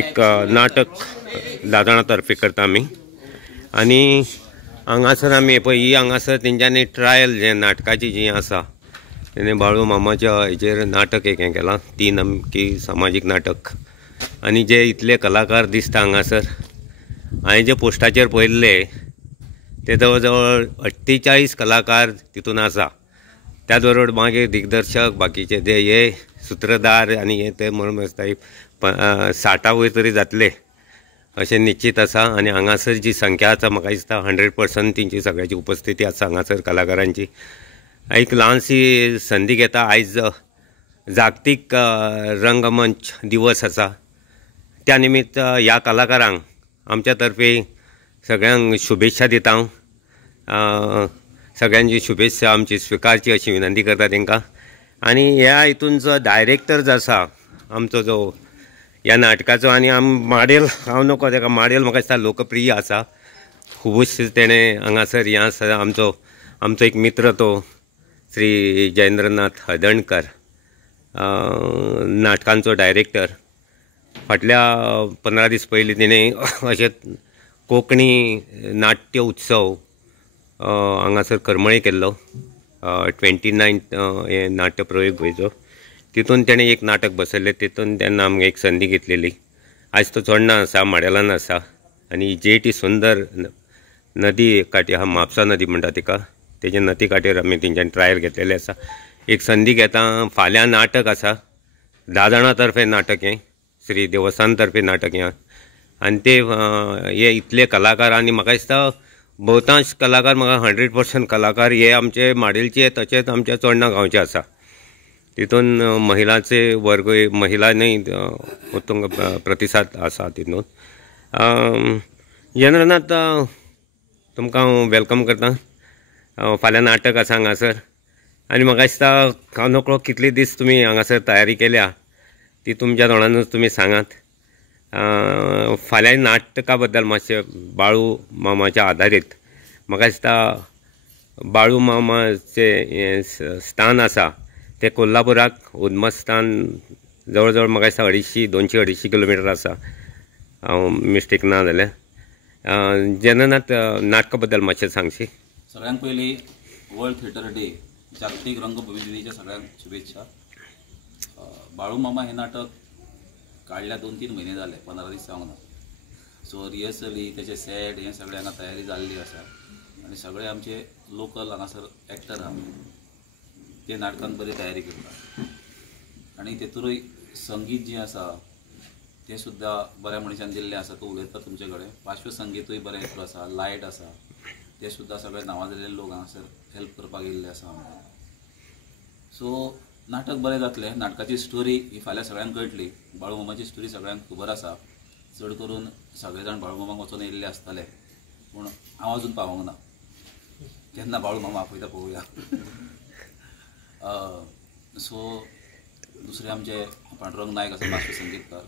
एक नाटक दादोणा तर्फे करता आमी आनी हांगासर आमी पळय ही हांगासर तेंच्यांनी ट्रायल जे नाटकाची जी आसा तेणे बाळू मामाच्या हेचेर नाटक एक हें केलां 3 अंकी सामाजीक नाटक आनी जे इतले कलाकार दिसता हांगासर हांवें जे पोस्टाचेर पळयल्ले ते जवळ जवळ 48 कलाकार तितून आसा. त्याच बरोबर मागीर दिग्दर्शक बाकीचे ते हे सूत्रधार आनी हे ते म्हणून आसता 60 वयर तरी जातले अशें निश्चित आसा. आनी हांगासर जी संख्या आसा म्हाका दिसता 100% तेंची सगळ्याची उपस्थिती आसा हांगासर कलाकारांची. एक ल्हानशी संदी घेता. आयज जागतीक रंगमंच दिवस आसा त्या निमित्त ह्या कलाकारांक आमच्या तर्फे सगळ्यांक शुभेच्छा दिता. सगळ्यांची शुभेच्छा आमची स्विकारची अशी विनंती करता तेंकां. आनी ह्या हितूनचो डायरेक्टर जो आसा आमचो जो ह्या नाटकाचो आनी माडेल हांव नको तेका माडेल म्हाका दिसता लोकप्रिय आसा खुबूच. तेणें हांगासर हें आसा आमचो एक मित्र तो श्री जयेंद्रनाथ हळदणकर नाटकांचो डायरेक्टर. फाटल्या 15 दीस पयलीं तिणें अशें कोंकणी नाट्य उत्सव हांगासर करमळे केल्लो 29th हे नाट्य प्रयोग गोंयचो. तितून तेणें एक नाटक बसयल्लें. तितून तेन्ना आमकां एक संदी घेतलेली. आयज तो चोडणा आसा माडेलान आसा आनी जेटी सुंदर नदी काठी आहा म्हापसा नदी म्हणटा तिका तेजे नदी काठेर आमी तेंच्यांनी ट्रायल घेतलेले आसा. एक संदी घेता. फाल्यां नाटक आसा दादोणा तर्फे नाटक हें श्री देवस्थान तर्फे नाटक हें आनी ते हे इतले कलाकार आनी म्हाका दिसता बहुतांश कलाकार म्हाका 100% कलाकार हे आमचे माडेलचे तशेंच आमच्या चोडणा गांवचे आसा. तितून महिलाचे वर्ग महिलांनी उत्तुंग प्रतिसाद आसा तितून. जयेंद्रनाथ तुमकां हांव वेलकम करता. फाल्यां नाटक आसा हांगासर आनी म्हाका दिसता हांव नकळो कितले दीस तुमी हांगासर तयारी केल्या ती तुमच्या तोंडानूच तुमी सांगात. फाल्यां नाटका बद्दल मातशें बाळू मामाच्या आदारीत म्हाका दिसता बाळू मामाचें स्थान आसा ते कोल्हापुराक उदमस्थान जवळ जवळ म्हाका दिसता 250-250 किलोमिटर आसा हांव मिस्टेक ना जाल्यार. जयेंद्रनाथ नाटका बद्दल मातशें सांगशी. सगळ्यांत पयलीं वर्ल्ड थिएटर डे जागतीक रंगभूमी दिनाच्या सगळ्यांक शुभेच्छा. बाळू मामा हे नाटक काडल्या 2-3 म्हयने जाले 15 दीस जावंक ना. सो रिहर्सली तेचे सेट हे सगळें हांगा तयारी जाल्ली आसा आनी सगळे आमचे लोकल हांगासर एक्टर आहा ते नाटकांत बरी तयारी करता. आनी तेतूरय संगीत जी आसा ते सुद्दां बऱ्या मनशान दिल्लें आसा. तो उलयता तुमचे कडेन पार्श्व संगीतूय बरें येतलो आसा. लायट आसा ते सुद्दां सगळे नांवाजलेले लोक हांगासर हेल्प करपाक येयल्ले आसा आमकां. सो नाटक बरें जातलें. नाटकाची स्टोरी ही फाल्यां सगळ्यांक कळटली. बाळू मामाची स्टोरी सगळ्यांक खबर आसा. चड करून सगळे जाण बाळू मामाक वचून येयल्ले आसतले पूण हांव अजून पावूंक ना. केन्ना बाळू मामा आपयता पळोवया. सो दुसरे आमचे पांडुरंग नायक आसा पार्श्व संगीतकार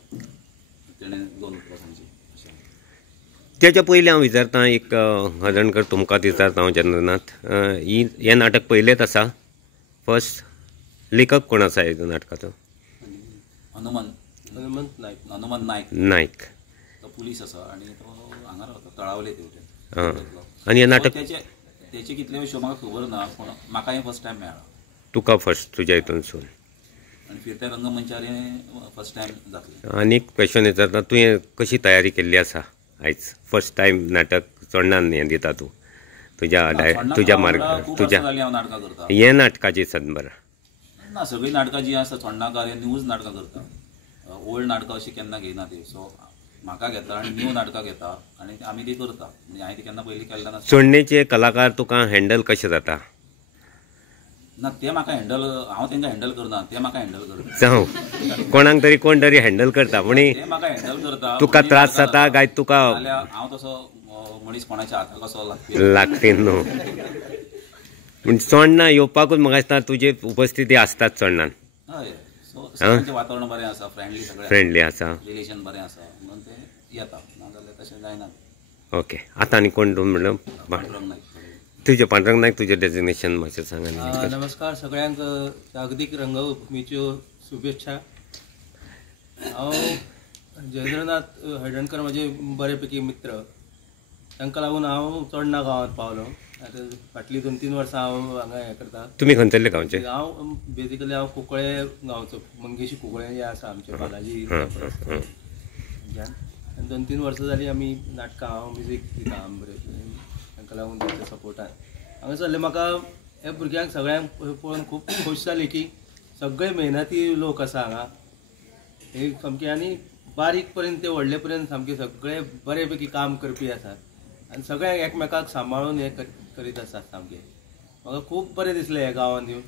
तेणें 2 उतरां सांगची अशें. तेच्या पयलीं हांव विचारतां एक हळदणकर तुमकां विचारता हांव जयेंद्रनाथ हें नाटक पयलेंच आसा. फर्स्ट लेखक कोण आसा ह्या नाटकाचो? हनुमंत नायक तो पुलीस आसा आनी तो हांगा रावता तळावले तेवटेन. आनी हें नाटक तेचे कितले विशय म्हाका खबर ना पूण म्हाका हें फर्स्ट टायम मेळ्ळां. तुका फर्स्ट तुज्या हितूनसून आनी फिरत्या रंगमंचार हें फर्स्ट टायम जातलें. आनी एक क्वेश्चन विचारता तुवें कशी तयारी केल्ली आसा आयज फर्स्ट टायम नाटक चोडणान हें दिता तूं तुज्या मार्ग तुज्या नाटकां करता हें नाटकाची संदर्भ ना. सगळीं नाटकां जीं आसा चोडणाकार हे न्यूज नाटकां करता. ओल्ड नाटकां अशी केन्ना घेयना ती. सो म्हाका घेता आनी न्यू नाटकां घेता आनी आमी ती करता. म्हणजे हांवें ती केन्ना पयलीं केल्लें ना. चोडणेचे कलाकार तुका हँडल कशें जाता? ना ते म्हाका हँडल हांव तेंकां हँडल करना ते म्हाका हँडल करता. जावं कोणाक तरी कोण तरी हँडल करता पूण ते म्हाका हँडल करता. तुका त्रास जाता काय तुका हांव तसो मनीस कोणाच्या हाताक कसो लागपी न्हू. पूण चोडणा येवपाकूच म्हाका दिसता तुजी उपस्थिती आसताच चोडणान. हय. सो सगळ्यांचें वातावरण बरें आसा. फ्रेंडली आसा. रिलेशन बरें आसा म्हणून ते येता. नाजाल्यार तशें जायना. ओके. आतां आनी कोण दोन म्हणल्यार पांडुरंग नायक तुझे पांडुरंग नायक तुझे डेजिग्नेशन मातशें सांगा. नमस्कार सगळ्यांक जागतीक रंगभुमीच्यो शुभेच्छा. हांव जयेंद्रनाथ हळदणकर माझे बऱ्यापैकी मित्र, तांकां लागून हांव चोडणा गांवांत पावलो. आतां फाटलीं 2-3 वर्सां हांव हांगा हें करता. तुम्ही खंयसरले गांवचे? हांव बेजिकली हांव कुंकळे गांवचो, मंगेशी कुंकळे जे आसा आमचे बालाजी थंयच्यान. आनी 2-3 वर्सां जालीं आमी नाटकां, हांव म्युजीक दिता बरें, तांकां लागून तांच्या सपोर्टान हांगा सरले. म्हाका ह्या भुरग्यांक सगळ्यांक पळोवन खूब खोश जाली की सगळे मेहनती लोक आसा हांगा, हे सामके आनी बारीक पर्यंत ते व्हडले पर्यंत सामके सगळे बऱ्यापैकी काम करपी आसात आनी सगळ्यांक एकमेकाक सांबाळून हे करीत आसात. सामके म्हाका खूब बरें दिसलें हे गांवांत येवन.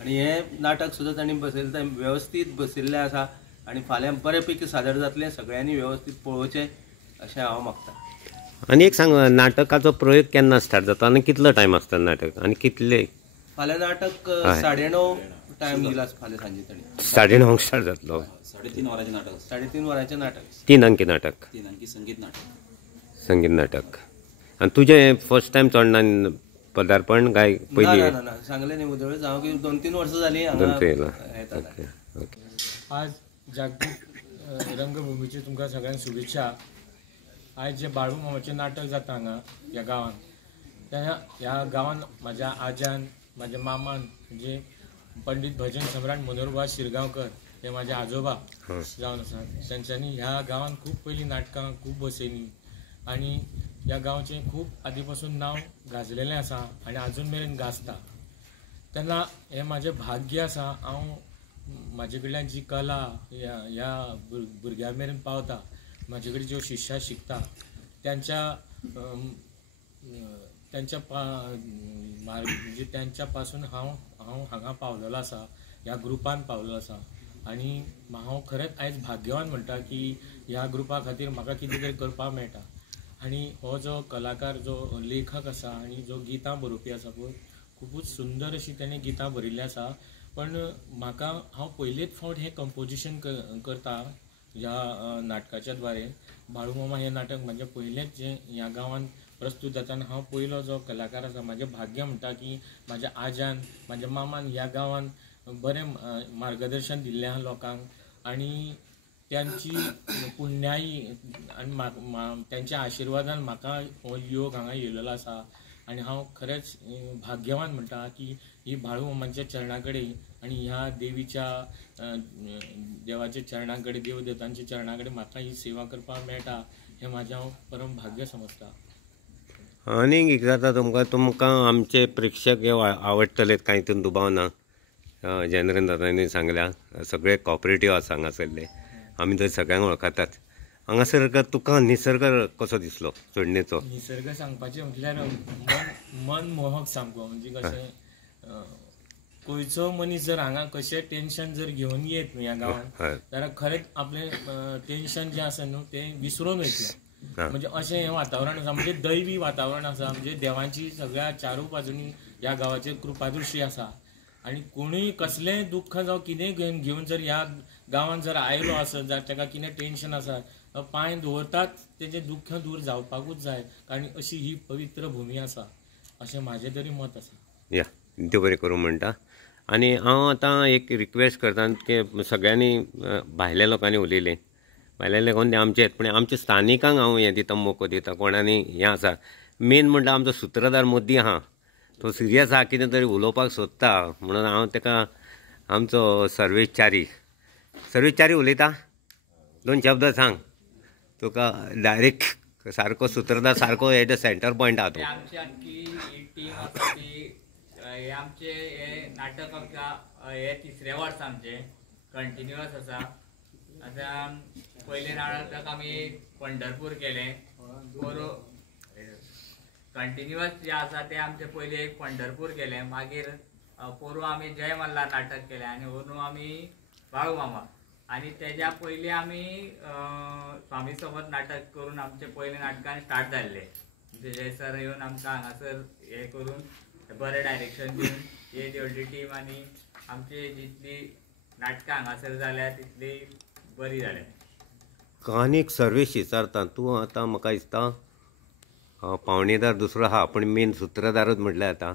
आनी हें नाटक सुद्दां तांणी बसयल्लें वेवस्थीत बसयल्लें आसा आनी फाल्यां बऱ्यापैकी सादर जातलें. सगळ्यांनी वेवस्थीत पळोवचें अशें हांव मागतां. आनी एक सांग, नाटकाचो प्रयोग केन्ना स्टार्ट जाता आनी कितलो टायम आसता नाटक आनी कितले? फाल्यां नाटक 9:30 टायम दिला फाल्यां सांजे ताणी 9:30 स्टार्ट जातलो. 3.5 वरांचें नाटक. 3.5 वरांचें नाटक. 3 अंकी नाटक. 3 अंकी संगीत नाटक. संगीत नाटक. आनी तुजें फर्स्ट टायम चोडणान पदार्पण काय पयलीं? ना सांगलें न्ही उदळ हांव की 2-3 वर्सां जालीं हांगा येता. आज जागतीक रंगभुमीची तुमकां सगळ्यांक शुभेच्छा. आज जे बाळू मामाचें नाटक जाता हांगा ह्या गांवांत, ह्या गांवांत म्हाज्या आज्यान, म्हाज्या मामान म्हणजे पंडीत भजन सम्राट मनोहरबा शिरगांवकर हे म्हाजे आजोबा जावन आसात. तांच्यांनी ह्या गांवांत खूब पयलीं नाटकां खूब बसयलीं आनी ह्या गांवचें खूब आदी पासून नांव गाजलेलें आसा आनी आजून मेरेन गाजता. तेन्ना हें म्हाजें भाग्य आसा. हांव म्हाजे कडल्यान जी कला ह्या भुरग्यां मेरेन पावता, म्हाजे कडेन ज्यो शिश्यां शिकता म्हणजे त्यांच्या पासून हांव हांगा पावलेलो आसा, ह्या ग्रुपान पावलेलो आसा. आनी हांव खरेंच आयज भाग्यवान म्हणटा की ह्या ग्रुपा खातीर म्हाका कितें तरी करपाक मेळटा. आनी हो जो कलाकार, जो लेखक आसा आनी जो गितां बरोवपी आसा पळय, खुबूच सुंदर अशी तेणें गितां बरयल्लीं आसा. पण म्हाका, हांव पयलेच फावट हें कंपोजिशन करता ह्या नाटकाच्या द्वारे. बाळू मामा हें नाटक म्हाजें पयलेंच जें ह्या गांवांत प्रस्तूत जाता आनी हांव पयलो जो कलाकार आसा. म्हाजें भाग्य म्हणटा की म्हाज्या आज्यान, म्हाज्या मामान ह्या गांवांत बरें मार्गदर्शन दिल्लें आसा लोकांक आनी त्यांची पुण्याई आनी त्यांच्या आशिर्वादान म्हाका हो योग हांगा येयलेलो आसा. आनी हांव खरेंच भाग्यवान म्हणटा की ही बाळू मामाच्या चरणा कडेन आनी ह्या देवाच्या चरणा कडेन, देवदेवतांच्या चरणा कडेन म्हाका ही सेवा करपाक मेळटा हें म्हाजें हांव परम भाग्य समजता. आनीक एक जाता तुमकां आमचे प्रेक्षक हे आवडटलेत, कांय तितून दुबाव ना. जयेंद्रन दादांनी सांगल्या सगळे कॉपरेटीव आसा हांगासरले, आमी थंय सगळ्यांक वळखतात. हांगासर तुका निसर्ग कसो दिसलो चडणेचो? निसर्ग सांगपाचें म्हटल्यार मन मोहक सामको. म्हणजे कशें, खंयचो मनीस जर हांगा कशें टेन्शन जर घेवन येत न्हू ह्या गांवांत, जाल्यार खरेंच आपलें टेन्शन जें आसा न्हू तें विसरून वयतलें. म्हणजे अशें हें वातावरण आसा, म्हणजे दैवी वातावरण आसा. म्हणजे देवाची सगळ्या चारूय बाजूनी ह्या गांवाचेर कृपादृश्टी आसा. आनी कोणूय कसलेंय दुख्ख जावं कितेंय घेवन जर ह्या गांवांत जर आयलो आसत, जाल्यार ताका कितें टेन्शन आसा, पांय दवरतात तेजें दुख्ख दूर जावपाकूच जाय. कारण अशी ही पवित्र भुमी आसा अशें म्हाजें तरी मत आसा. या देव बरें करूं म्हणटा. आनी हांव आतां एक रिक्वेस्ट करता की सगळ्यांनी भायल्या लोकांनी उलयलें, भायल्या लोकांनी आमचे पण आमच्या स्थानिकांक हांव हें दिता, मोको दिता. कोणानी हें आसा, मेन म्हणटा आमचो सूत्रधार मोदी आहा, तो सिरियस आहा, कितें तरी उलोवपाक सोदता. म्हणून हांव ताका आमचो सर्वेचारी उलयता, 2 शब्द सांग. तुका डायरेक्ट सारको सूत्रधार सारको हें सेंटर पॉयंट आहा तो. आमची आख्खी ही टीम आसा ती, हे आमचे हे नाटक आमकां हे 3रे वर्स आमचे कंटिन्युअस आसा. आतां पयले नाटक आमी पंढरपूर केलें, कंटिन्युअस जे आसा ते आमचे पयले पंढरपूर केलें, मागीर पोरू आमी जय मल्हार नाटक केलें आनी अंदू आमी बाळू मामा. आनी तेज्या पयलीं आमी स्वामी समर्थ नाटक करून आमचे पयले नाटकान स्टार्ट जाल्ले. म्हणजे जय सर येवन आमकां हांगासर हे करून बरें डायरेक्शन दिवन हे व्हडली टीम आनी आमची जितली नाटकां हांगासर जाल्या तितली बरी जाल्या. आनीक सर्वेश विचारता, तूं आतां म्हाका दिसता पावणेदार दुसरो आहा, पूण मेन सूत्रधारूच म्हटल्यार आतां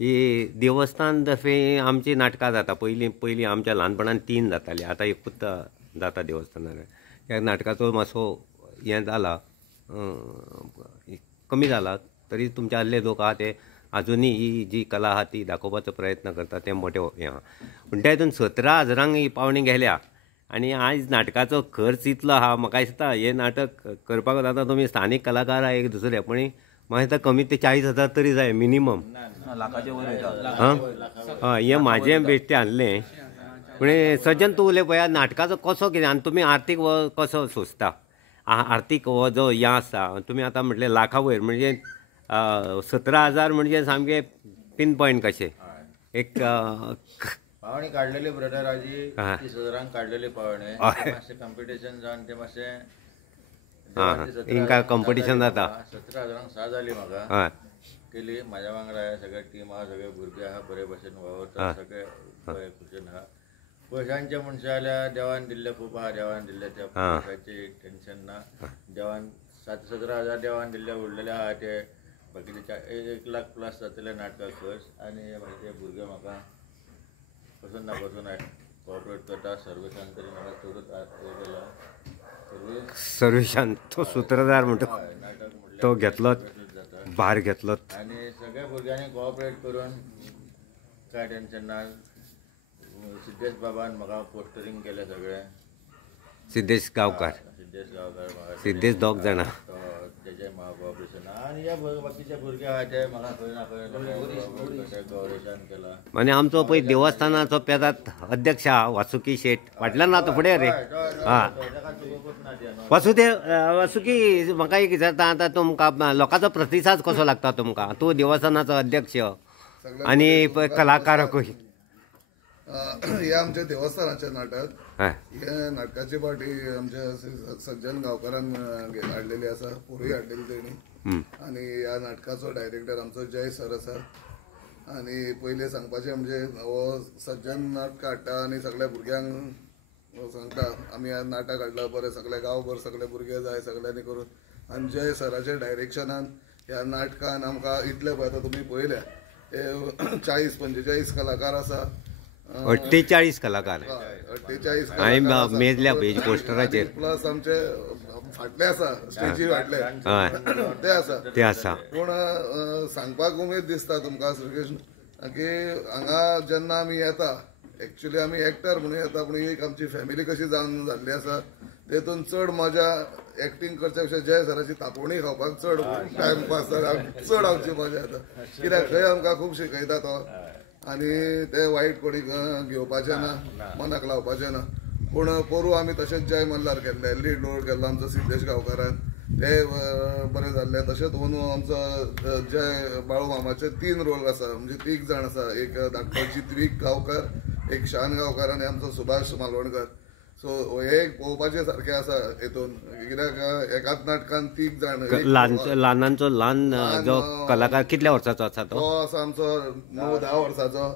की देवस्थान तर्फे आमची नाटकां जाता. पयलीं आमच्या ल्हानपणान 3 जातालीं, आतां एकूच जाता देवस्थानार. ह्या नाटकाचो मातसो हें जाला कमी जाला तरी तुमचे आदले लोक आहा ते अजुनूय ही जी कला आहा ती दाखोवपाचो प्रयत्न करता तें मोठें हें आहा पूण त्या हितून 17,000 ही पावणी गेल्या आनी आयज नाटकाचो खर्च इतलो आहा म्हाका दिसता हें नाटक करपाक आतां तुमी स्थानीक कलाकार आहा एक दुसरे पूण म्हाका दिसता कमीत ते 40,000 तरी जाय मिनिमम लाखाचे वयर वयता हां हें म्हाजें बेश्टें आहलें पूण सज्जन तूं उलय पळया नाटकाचो कसो कितें आनी तुमी आर्थीक हो कसो सोंसता आर्थीक हो जो हें आसा तुमी आतां म्हटलें लाखा वयर म्हणजे 17,000 म्हणजे सामकें पिन पॉयंट कशें एक पावणी काडलेली ब्रदराची 30,000 काडलेली पावणे मातशें कॉम्पिटिशन जावन ते मातशें हिंका कॉम्पिटिशन जाता 17,000 सा जाली म्हाका हय केली म्हाज्या वांगडा सगळे टीम आहा सगळे भुरगे आहा बरे भशेन वावरता सगळे बरे खुशेन आहा पयशांचे म्हणचे जाल्यार देवान दिल्ले खूब आहा देवान दिल्ले त्या पयशांची टेन्शन ना देवान 17,000 देवान दिल्ले उरलेले आहा ते बाकीचे 1 लाख प्लस जातले नाटकाक खर्च आनी म्हाजे भुरगे म्हाका पसून ना पसून कॉपरेट करता सर्विसान तरी म्हाका चडूच हे केला सर्विसान तो सूत्रधार म्हणटा नाटक म्हणल्यार तो घेतलोच भार घेतलोच आनी सगळ्या भुरग्यांनी कॉपरेट करून कांय टेन्शन ना सिद्धेश बाबान म्हाका पोस्टरींग केलें सगळें सिद्धेश गांवकार सिद्धेश गांवकार म्हाका सिद्धेश 2 जाणां तेजे कॉपरेशन आनी हे बाकीचे भुरगे आहा ते म्हाका खंय ना खंय गौरेशान केला आनी आमचो पळय देवस्थानाचो पेदात अध्यक्ष आहा वासुकी शेट फाटल्यान ना तो फुडें रे हां वासुकी म्हाका एक विचारता आतां तुमकां लोकांचो प्रतिसाद कसो लागता तुमकां तूं देवस्थानाचो अध्यक्ष आनी कलाकाराकूय हे आमचे देवस्थानाचे नाटक हे नाटकाची पार्टी आमच्या सज्जन गांवकारान हाडलेली आसा पोरूय हाडलेली तेणी आनी ह्या नाटकाचो डायरेक्टर आमचो जय सर आसा आनी पयलें सांगपाचें म्हणजे हो सज्जन नाटक हाडटा आनी सगळ्या भुरग्यांक सांगता आमी ह्या नाटक हाडला बरें सगळे गांवभर सगळे भुरगे जाय सगळ्यांनी करून आनी जय सराच्या डायरेक्शनान ह्या नाटकान आमकां इतले पळय आतां तुमी पळयल्या हे 40-45 कलाकार आसा 48 कलाकार 48 हांवें मेजल्या पेज पोस्टराचेर प्लस आमचे फाटले आसा स्टेजी फाटले ते आसा पूण सांगपाक उमेद दिसता तुमकां श्रीकृष्ण की हांगा जेन्ना आमी येता एक्चुली आमी एक्टर म्हणून येता पूण एक आमची फॅमिली कशी जावन जाल्ली आसा तेतून चड मजा एक्टींग करच्या पेक्षा जय सराची तापोवणी खावपाक चड टायमपास चड आमची मजा येता कित्याक थंय आमकां खूब शिकयता तो आनी ते वायट कोणी घेवपाचें ना मनाक लावपाचें ना पूण पोरू आमी तशेंच जय मल्हार केल्ले लीड रोल केल्लो आमचो सिद्धेश गांवकारान ते बरें जाल्ले तशेंच अंदू आमचो जय बाळू मामाचे 3 रोल आसा म्हणजे 3 जाण आसा एक धाकटो जित्वीक गांवकार एक शान गांवकार आनी आमचो सुभाष मालवणकर सो हे पळोवपाचें सारकें आसा हेतून कित्याक एकाच नाटकान 3 जाण ल्हानांचो ल्हान जो कलाकार कितल्या वर्साचो आसा तो आसा आमचो 9-10 वर्साचो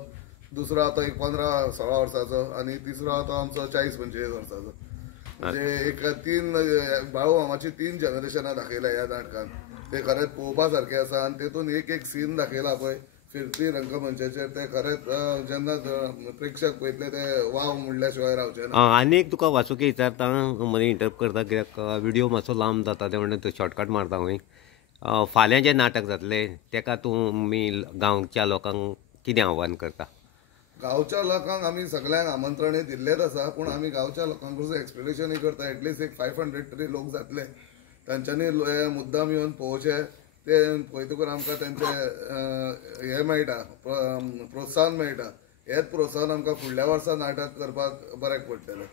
दुसरो आतां एक 15-16 वर्साचो आनी तिसरो आतां आमचो 40-45 वर्साचो म्हणजे एक 3 बाळू मामाची 3 जनरेशनां दाखयल्या ह्या नाटकान ते खरेंच पळोवपा सारकें आसा आनी तेतून एक सीन दाखयला पळय फिरती रंगमंचाचेर ते खरेंच जेन्ना प्रेक्षक पळयतले ते वाव म्हणल्या शिवाय रावचे ना आनी एक तुका वासुकी विचारता मदीं इंटरप्ट करता कित्याक व्हिडिओ मातसो लांब जाता ते म्हणून शॉर्टकट मारता खंय फाल्यां जें नाटक जातलें तेका तुमी गांवच्या लोकांक कितें आव्हान करता गांवच्या लोकांक आमी सगळ्यांक आमंत्रण दिल्लेच आसा पूण आमी गांवच्या लोकांक एक्सपेक्टेशनूय करता एटलिस्ट एक 500 तरी लोक जातले तांच्यांनी मुद्दाम येवन पळोवचे ते पळयतकूर आमकां तेंचे हें मेळटा प्रोत्साहन मेळटा हेच प्रोत्साहन आमकां फुडल्या वर्सा नाटक करपाक बऱ्याक पडटलें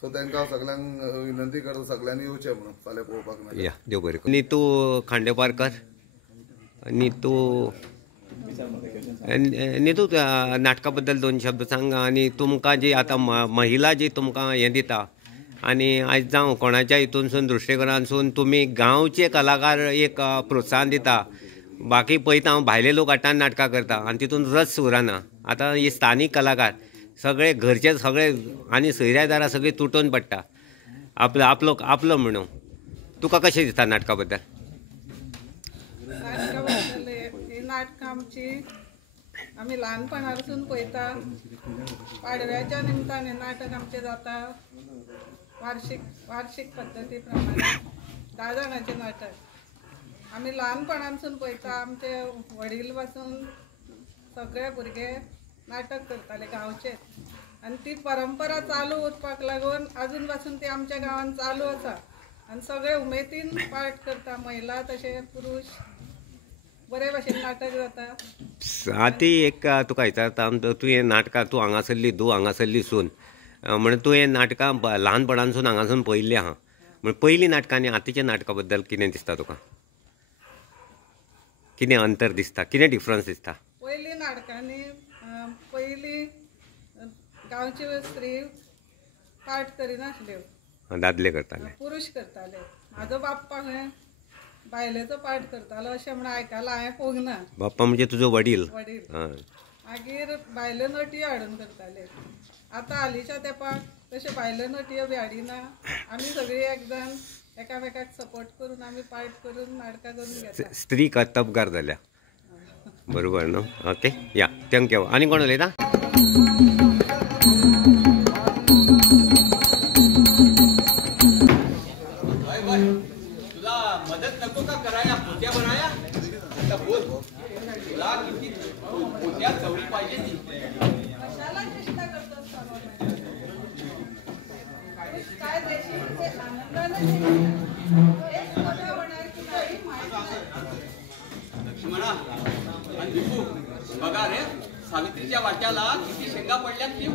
सो तांकां सगळ्यांक विनंती करता सगळ्यांनी येवचें म्हणून फाल्यां पळोवपाक या देव बरें नीतू खांडेपारकर नीतू नाटका बद्दल 2 शब्द सांगा आनी तुमकां जी आतां महिला जी तुमकां हें दिता आनी आयज जावं कोणाच्या हितूनसून दृश्टीकोनासून तुमी गांवचे कलाकार एक प्रोत्साहन दिता बाकी पळयता हांव भायले लोक हाडटा नाटकां करता आनी तितून रस उरना आतां हे स्थानीक कलाकार सगळे घरचे सगळे आनी सयऱ्यादारां सगळीं तुटून पडटा आपलो म्हणून तुका कशें दिसता नाटका बद्दल नाटकां आमची आमी ल्हानपणासून पळयता पाडव्याच्या निमतान नाटक आमचें जाता वार्षिक पद्धतीप्रमाणे 10 जाणांचे नाटक आम्ही ल्हानपणांसून पळयता. आमचे वडील पासून सगळे भुरगे नाटक करताले गांवचे आणि ती परंपरा चालू उरपाक लागून अजून पासून ती आमच्या गांवांत चालू आसा आणि सगळे उमेदीन पार्ट करता. महिला तसे पुरुष बरे भाशेन नाटक जाता. आती एक तुका विचारता तूं हे नाटकां तूं हांगासरली सून म्हणजे तूं हे नाटकां ल्हानपणांसून हांगासून पळयल्लीं आहा म्हणजे पयलीं नाटकां आनी आतांच्या नाटका बद्दल कितें दिसता तुका? कितें अंतर दिसता, कितें डिफरन्स दिसता? पयलीं नाटकांनी पयलीं गांवच्यो स्त्री पार्ट करिनासल्यो, दादले करताले, पुरुष करताले. म्हाजो बाप्पा खंय बायलेचो पार्ट करतालो अशें म्हणून आयकलां, हांवें पळोवंक ना. बाप्पा म्हणजे तुजो वडील? मागीर बायल्यो नट्यो हाडून करताले. आतां हालींच्या तेंपाक तश्यो बायल्यो नट्यो बी हाडिना. आमी सगळीं एक जाण एकामेकाक सपोर्ट करून आमी पार्ट करून नाटकां करून घेता. स्त्री कर्तबगार जाल्या, बरोबर न्हू? ओके, या थँक्यू. आनी कोण उलयता? मदत नको का कराया? पोट्या बनाया आता बोल, तुला किती पोट्या चवळी पाहिजे ती? कशाला चेष्टा करतोस काय देशील ते आनंदाने हेच मोठा होणार की काही माहित नाही. लक्ष्मणा आणि विभू बघा रे, सावित्रीच्या वाट्याला किती शेंगा पडल्यात की.